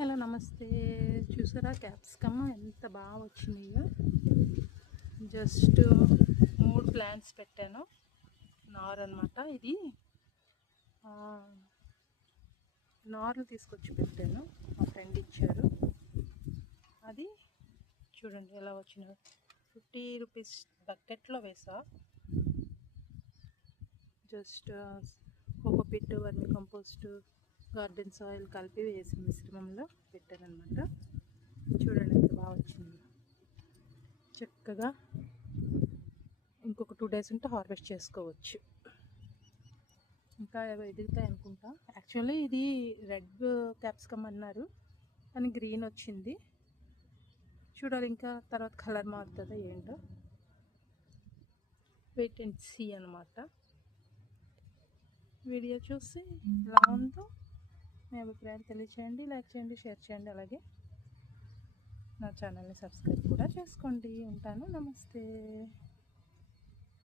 Hello నమస్తే. చూసారా capsicum ఎంత బాగా వచ్చినాయో. జస్ట్ 3 ప్లాంట్స్ పెట్టాను. నార్ అనమాట. ఇది నార్లు తీసుకొచ్చి పెట్టాను, మా ఫ్రెండ్ ఇచ్చారు. అది చూడండి ఎలా వచ్చినాయో. 50 రూపీస్ బకెట్లో వేసా. జస్ట్ కోకోపిట్, వర్మి కంపోస్ట్, గార్డెన్ సాయిల్ కలిపి వేసి మిశ్రమంలో పెట్టానమాట. చూడండి ఎంత బాగా వచ్చింది. చక్కగా ఇంకొక 2 days ఉంటే హార్వెస్ట్ చేసుకోవచ్చు. ఇంకా ఎదుగుతాయి అనుకుంటా. యాక్చువల్లీ ఇది రెడ్ క్యాప్సికమ్ అన్నారు, కానీ గ్రీన్ వచ్చింది. చూడాలి ఇంకా తర్వాత కలర్ మారుతుందో ఏంటో. వెయిట్ అండ్ సీ అనమాట. వీడియో చూసి ఎలా ఉందో మీ అభిప్రాయాలు తెలియచేయండి, లైక్ చేయండి, షేర్ చేయండి. అలాగే నా ఛానల్ని సబ్స్క్రైబ్ కూడా చేసుకోండి. ఉంటాను. నమస్తే.